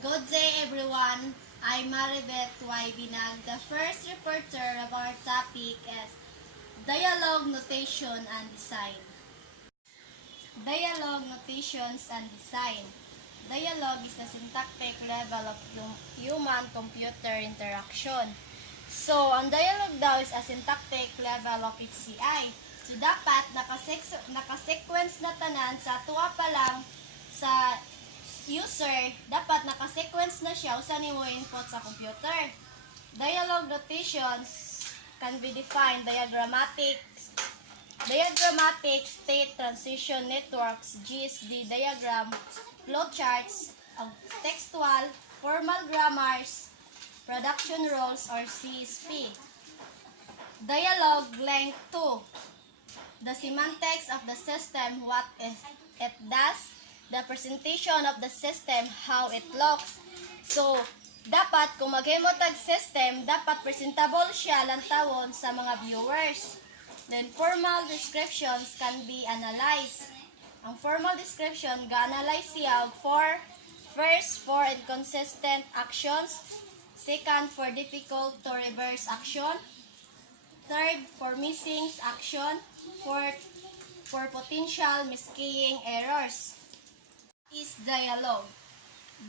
Good day everyone, I'm Maribeth Y. Binag. The first reporter of our topic is Dialogue Notation and Design. Dialogue Notations and Design. Dialogue is the syntactic level of human-computer interaction. So, ang dialogue daw is a syntactic level of HCI. So, dapat nakasequence na tanan sa tuwa pa lang sa user, dapat nakasequence na siya usa nimo input sa computer. Dialogue notations can be defined diagrammatic state transition networks, GSD diagram, flowcharts, textual, formal grammars, production rules or CSP. Dialogue length 2. The semantics of the system, what it does, the presentation of the system, how it looks. So, dapat kung maghimotag system, dapat presentable siya lantawon sa mga viewers. Then, formal descriptions can be analyzed. Ang formal description, ga-analyze siya first, for inconsistent actions. Second, for difficult to reverse action. Third, for missing action. Fourth, for potential miskeying errors. Is dialogue.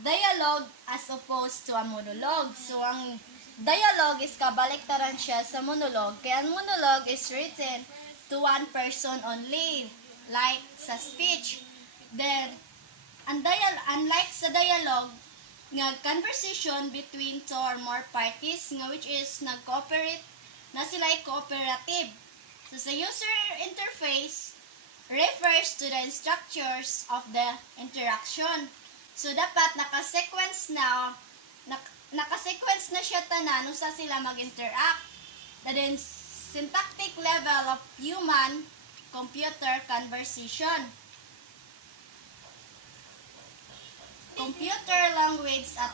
Dialogue as opposed to a monologue. So, ang dialogue is kabaliktaran siya sa monologue. Kaya ang monologue is written to one person only, like sa speech. Then, unlike sa dialogue, nga conversation between two or more parties, nga which is nag-cooperate, na sila ay cooperative. So, sa user interface, refers to the structures of the interaction. So, dapat naka-sequence na siya tanan usa sila mag-interact. Then, syntactic level of human-computer conversation. Computer language at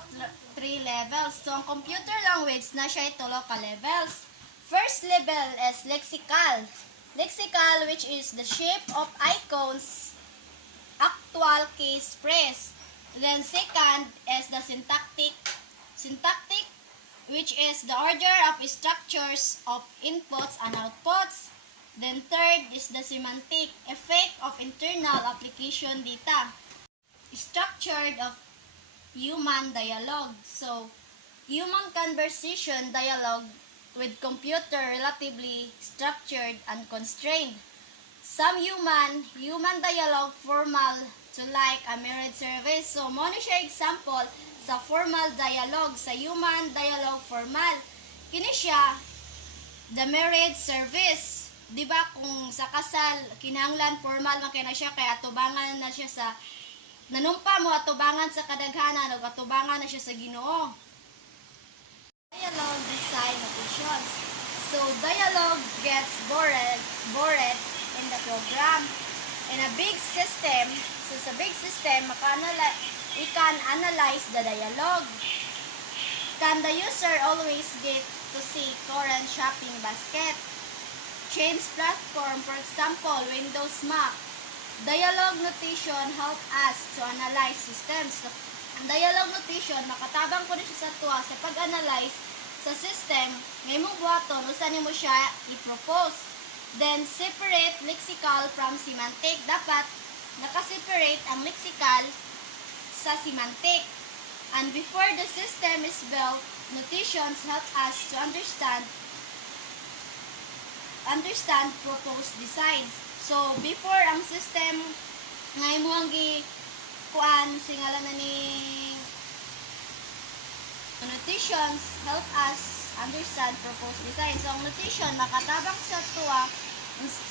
3 levels. So, ang computer language na siya ay 3 ka levels. First level is lexical. Lexical, which is the shape of icons, actual case phrase. Then second is the syntactic, which is the order of structures of inputs and outputs. Then third is the semantic, effect of internal application data. Structured of human dialogue. So, human conversation dialogue with computer relatively structured and constrained. Some human dialogue formal to like a married service. So, mo ni siya example sa formal dialogue, sa human dialogue formal. Kini siya the marriage service. Di ba kung sa kasal, kinahanglan formal man kay na siya, kaya atubangan na siya sa nanumpa mo, atubangan sa kadaghanan, o atubangan na siya sa Ginoo. Dialogue design notations. So, dialogue gets bored in the program. In a big system, so sa big system, we can analyze the dialogue. Can the user always get to see current shopping basket? Change platform, for example, Windows Mac. Dialogue notation help us to analyze systems. So, ang dialogue notation, makatabang ko na siya sa tuwa sa pag-analyze sa system, ngay mong buhaton, usan mo siya i-propose. Then, separate lexical from semantic. Dapat, nakaseparate ang lexical sa semantic. And before the system is built, notations help us to understand proposed design. So, before ang system, ngay mo ang singalan na ni notations help us understand proposed design. So, ang notation, makatabang sa tuwa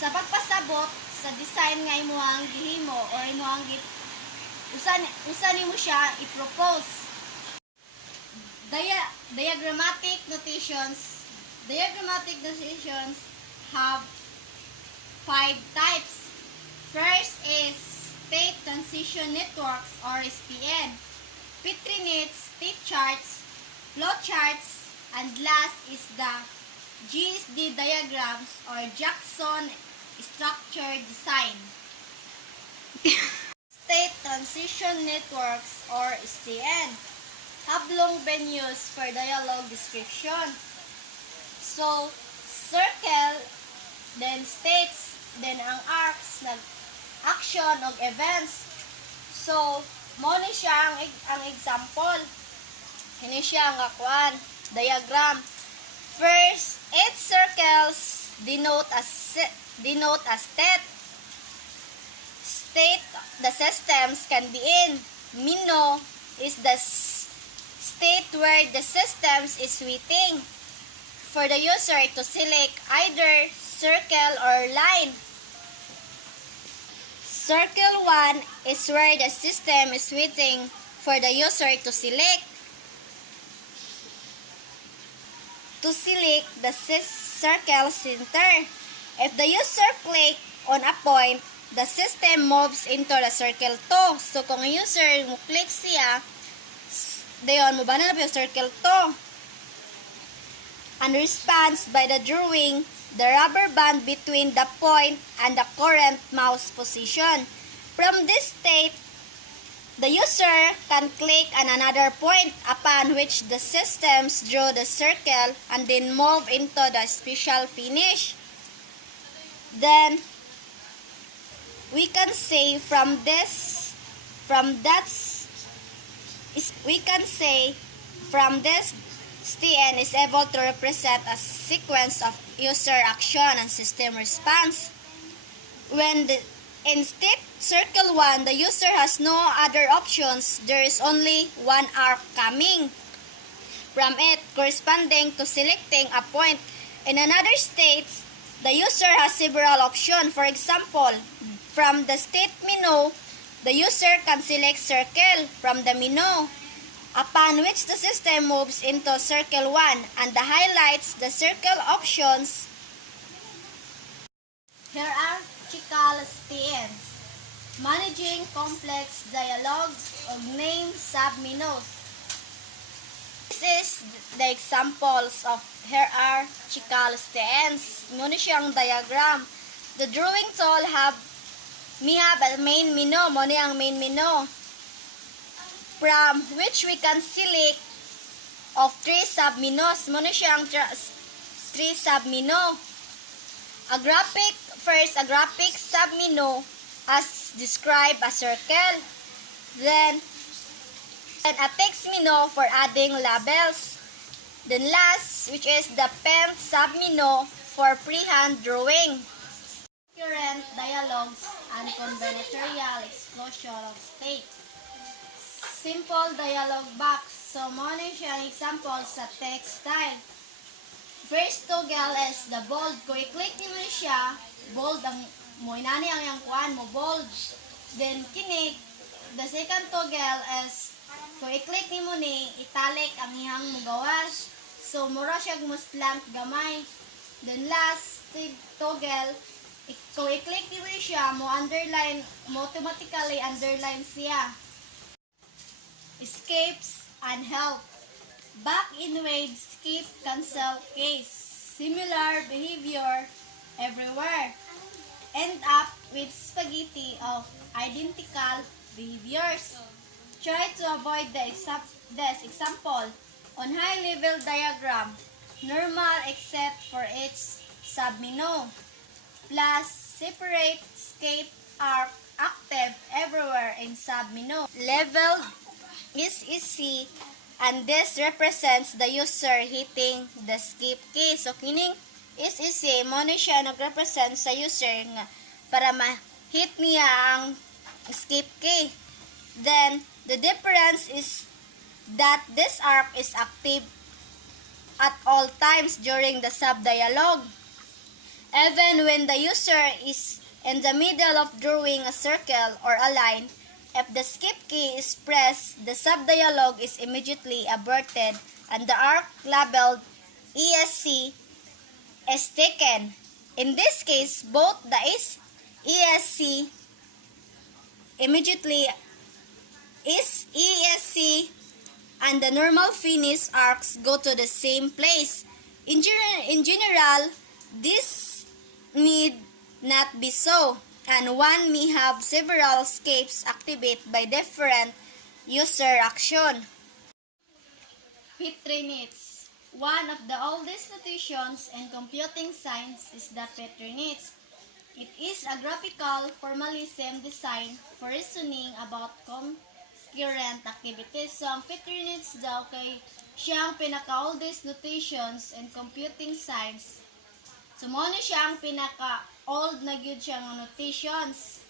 sa pagpasabot sa design nga imo ang gihimo or imo ang usan nimo siya i-propose. Diagrammatic notations have 5 types. First is State Transition Networks or STN, Petri nets, state charts, flowcharts, and last is the GSD diagrams or Jackson Structure Design. State Transition Networks or STN. oblong venues for dialogue description. So, circle, then states, then ang arcs, action o events. So, mo ni siya ang example. Kini siya ang akuan, diagram. First, 8 circles denote a state. State the systems can be in. Mino is the state where the systems is waiting for the user to select either circle or line. Circle 1 is where the system is waiting for the user to select the circle center. If the user click on a point, the system moves into the circle 2. So kung ang user mo click siya, dayon mo ba na yung circle 2? And responds by the drawing the rubber band between the point and the current mouse position. From this state, the user can click on another point upon which the systems draw the circle and then move into the special finish. Then, we can say from this STN is able to represent a sequence of user action and system response. When in step circle 1, the user has no other options. There is only one arc coming from it, corresponding to selecting a point. In another state, the user has several options. For example, from the state menu, the user can select circle from the menu, upon which the system moves into circle 1 and highlights the circle options. Hierarchical STNs. Managing complex dialogues of name submenus. This is the examples of hierarchical STNs. Muna siyang diagram. The drawing tool may have a main menu. Muna ang main menu, from which we can select of 3 submenus. Muna siyang 3 submenu. A graphic submenu as described a circle. Then a text menu for adding labels. Then last, which is the pen submenu for freehand drawing. Current dialogues and combinatorial explosion of state. Simple dialogue box. So, muna siyang example sa text style. First toggle is the bold. Kung i-click mo siya, bold ang mo inani ang yang kuan mo bold. Then kini, the second toggle is kung i-click mo ni italic ang iyang mo gawas. So, mura siya gumuslant gamay. Then last toggle, kung i-click mo siya, mo underline, mo automatically underline siya. Escapes and help. Back in wave, skip, cancel, case. Similar behavior everywhere. End up with spaghetti of identical behaviors. Try to avoid this example. On high-level diagram, normal except for each submenu. Plus, separate, escape, arc, active everywhere in submenu. Level is easy, and this represents the user hitting the skip key. So, kining is easy, mo na siya nag-represent sa user nga para ma-hit niya ang skip key. Then, the difference is that this arc is active at all times during the sub-dialogue. Even when the user is in the middle of drawing a circle or a line, if the skip key is pressed, the sub-dialogue is immediately aborted and the arc labeled ESC is taken. In this case, both the ESC and the normal finish arcs go to the same place. In general, this need not be so, and one may have several escapes activated by different user action. Petrinites. One of the oldest notations in computing science is the Petrinites. It is a graphical formalism designed for reasoning about concurrent activities. So, ang Petrinites daw kay siyang pinaka-oldest notations in computing science. So, mo ni siya ang pinaka-old na gyud siya nga notations.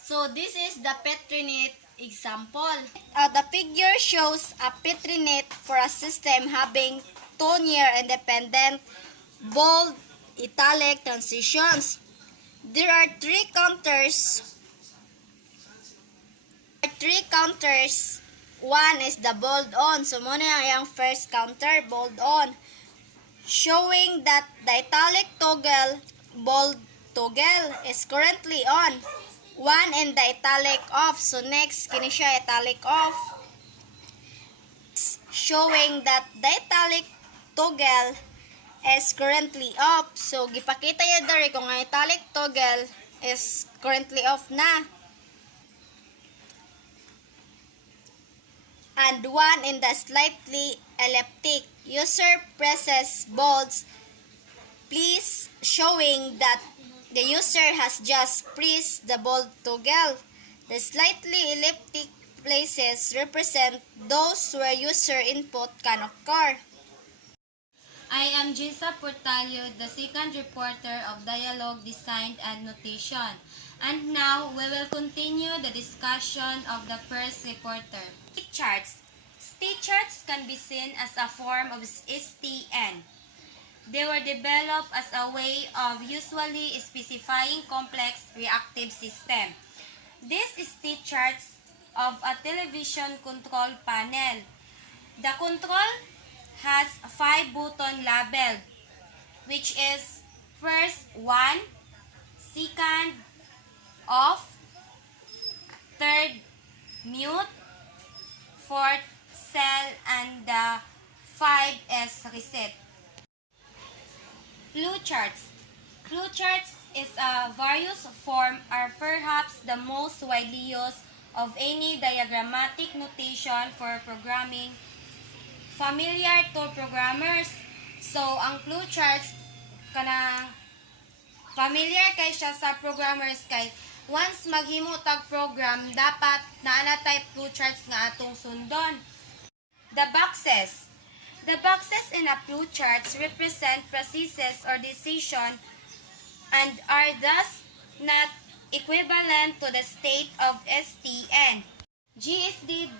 So, this is the Petrinate example. The figure shows a Petrinate for a system having two near-independent bold italic transitions. There are three counters. One is the bold on. So, muna yung first counter, bold on. Showing that the italic toggle, bold toggle, is currently on. One in the italic off. So, next, kini siya italic off. Showing that the italic toggle is currently off. So, gipakita niya dari kung ang italic toggle is currently off na. And one in the slightly elliptic. User presses bolds, please, showing that the user has just pressed the bold toggle. The slightly elliptic places represent those where user input can occur. I am Gisa Portalio, the second reporter of Dialogue Design and Notation. And now, we will continue the discussion of the first reporter. State charts. State charts can be seen as a form of STN. They were developed as a way of usually specifying complex reactive system. These state charts of a television control panel. The control has 5 buttons labeled, which is first, 1, second, off, third, mute, fourth, cell, and the 5 is reset. Clue charts. Clue charts is a various form or perhaps the most widely used of any diagrammatic notation for programming familiar to programmers. So, ang clue charts, kanang familiar kay siya sa programmers kay once maghimo tag program, dapat naana type clue charts nga atong sundon. The boxes. The boxes in a clue charts represent processes or decision and are thus not equivalent to the state of STN. GSD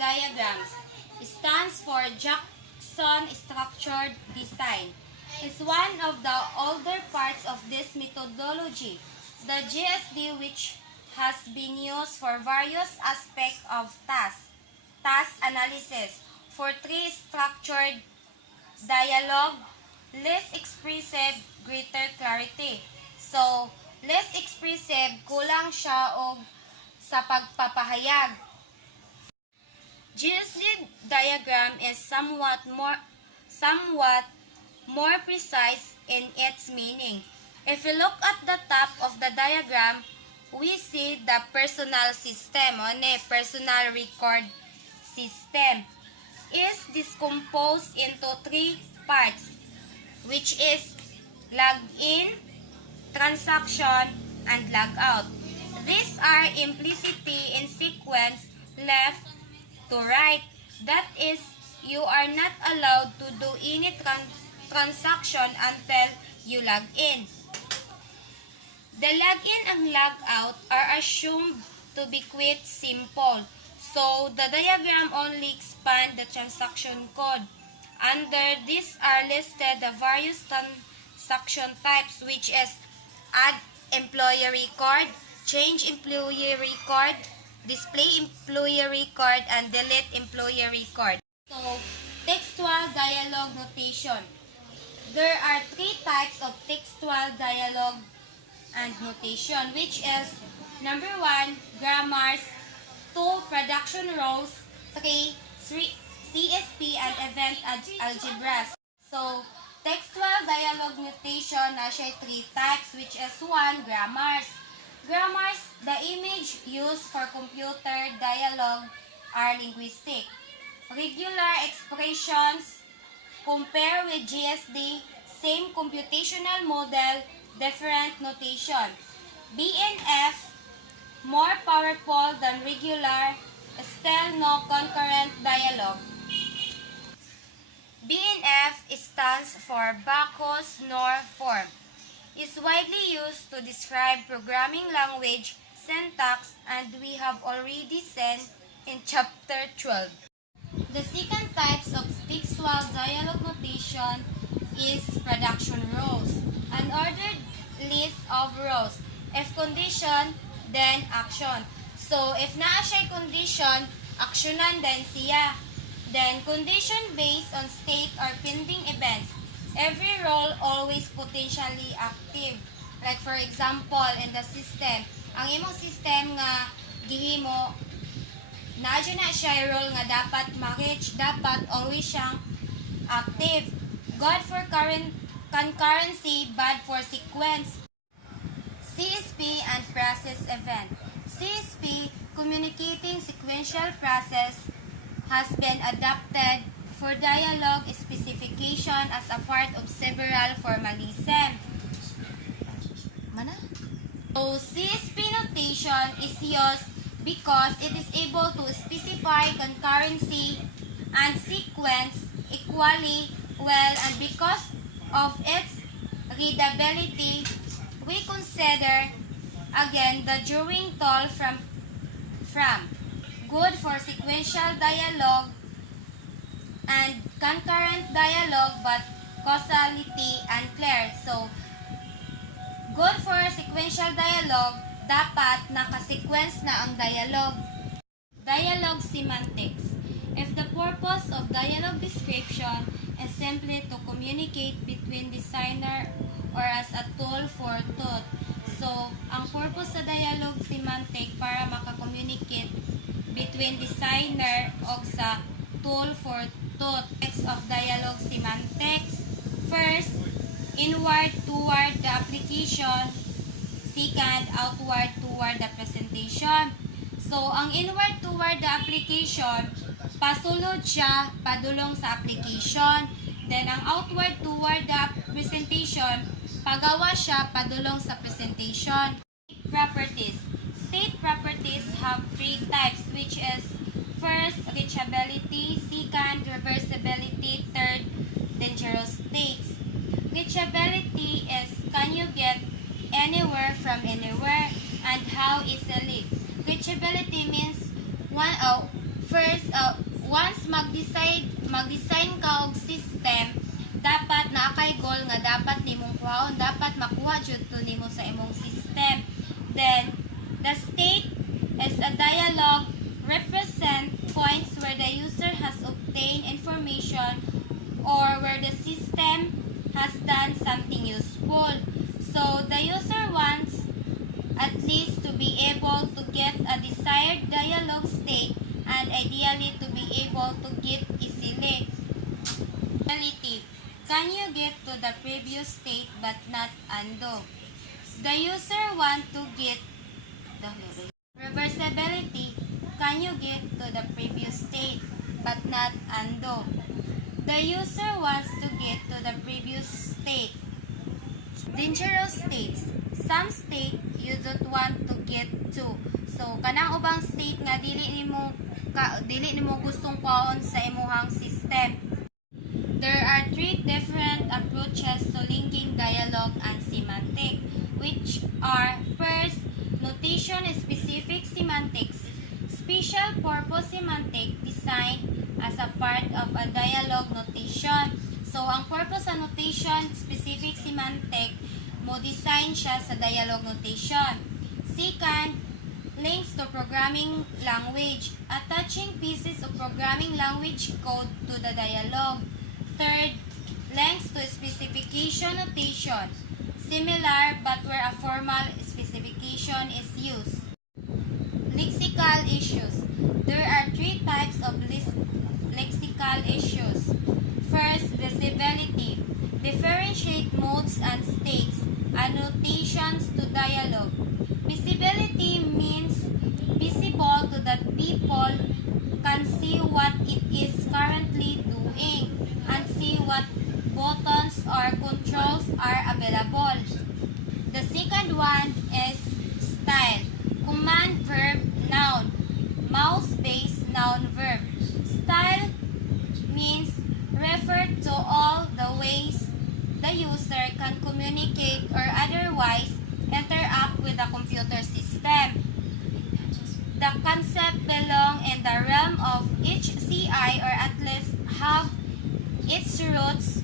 diagrams stands for Jackson Structured Design. It's one of the older parts of this methodology. The GSD, which has been used for various aspects of task analysis, for three structured dialogue, less expressive, greater clarity. So, less expressive, kulang siya og sa pagpapahayag. GSD diagram is somewhat more precise in its meaning. If we look at the top of the diagram, we see the personal system, personal record system, is discomposed into 3 parts, which is login, transaction, and logout. These are implicitly in sequence left to right. That is, you are not allowed to do any transaction until you log in. The login and logout are assumed to be quite simple, so the diagram only expands the transaction code. Under this are listed the various transaction types, which is add employee record, change employee record, display employee record, and delete employee record. So, textual dialogue notation. There are 3 types of textual dialogue and notation, which is number 1, grammars, 2, production rows, 3, CSP, and event algebras. So, textual dialogue notation na siya 3 types, which is 1, grammars. Grammars, the image used for computer dialogue are linguistic. regular expressions, compare with GSD, same computational model, different notation. BNF, more powerful than regular, still no concurrent dialogue. BNF stands for Backus Nor Form. Is widely used to describe programming language syntax, and we have already seen in chapter 12. The second types of textual dialogue notation is production rows, an ordered list of rows. If condition, then action. So, if naa siya condition, aksyonan din siya. Then, condition based on state or pending events. Every role always potentially active. Like for example, in the system, ang imong system nga gihimo, naadyo na siya role nga dapat ma-reach, dapat always siyang active. Good for concurrency, bad for sequence. CSP and process event. CSP, communicating sequential process, has been adapted for dialogue specification as a part of several formalism. Mana? So, CSP notation is used because it is able to specify concurrency and sequence equally well, and because of its readability, we consider again the drawing tool from good for sequential dialogue and concurrent dialogue, but causality unclear. So, good for sequential dialogue, dapat nakasequence na ang dialogue. Dialogue semantics. If the purpose of dialogue description is simply to communicate between designer or as a tool for thought. So, ang purpose sa dialogue semantic para makakommunicate between designer o sa tool for thought. Text of dialogue semantics. First, inward toward the application. Second, outward toward the presentation. So, ang inward toward the application, pasulod siya padulong sa application. Then, ang outward toward the presentation, pagawa siya padulong sa presentation. Properties. State properties have three types, which is first, reachability, second, reversibility, third, dangerous states. Reachability is can you get anywhere from anywhere and how easily. Reachability means once mag-design ka og system, dapat na kay goal nga dapat nimong kuhaon, dapat makuha jud to nimo sa imong system. Then the state is a dialogue represent points where the user has obtained information or where the system has done something useful. So the user wants at least to be able to get a desired dialogue state and ideally to be able to get easily. Ability. Can you get to the previous state but not undo? The user wants to get the reversibility. Can you get to the previous state but not undo? The user wants to get to the previous state. Dangerous states. Some state you don't want to get to. So kanang ubang state nga dili nimo gustong kuhaon sa imong system. There are three different approaches to linking dialogue and semantic, which are first, notation-specific semantics, special purpose semantic designed as a part of a dialogue notation. So, ang purpose sa notation-specific semantic, mo design siya sa dialogue notation. Second, links to programming language, attaching pieces of programming language code to the dialogue. Third, links to specification notation, similar but where a formal specification is used. Lexical issues. There are three types of lexical issues. First, visibility. Differentiate modes and states, annotations to dialogue. Visibility means visible to the people can see what it is communicate, or otherwise interact with the computer system. The concept belong in the realm of HCI, or at least have its roots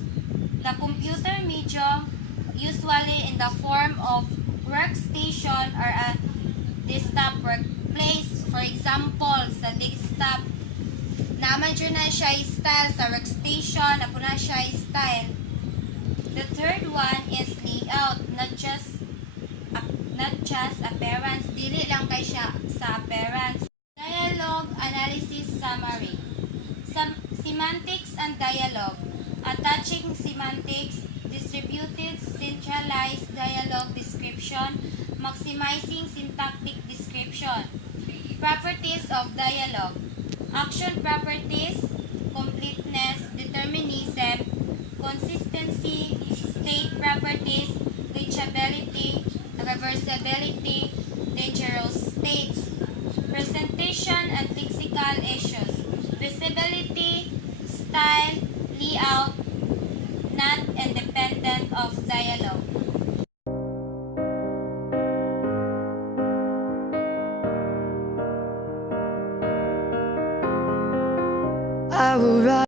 the computer medium, usually in the form of workstation or a desktop workplace. For example, sa desktop, naman dyan na siya style, sa workstation, na po na siya style. The third one is layout, not just appearance, dili lang kay siya sa appearance. Dialogue analysis summary. Semantics and dialogue. Attaching semantics, distributed centralized dialogue description, maximizing syntactic description. Properties of dialogue. Action properties, completeness, determinism, consistency, state properties, reachability, reversibility, dangerous states. Presentation and lexical issues. Visibility, style, layout, not independent of dialogue.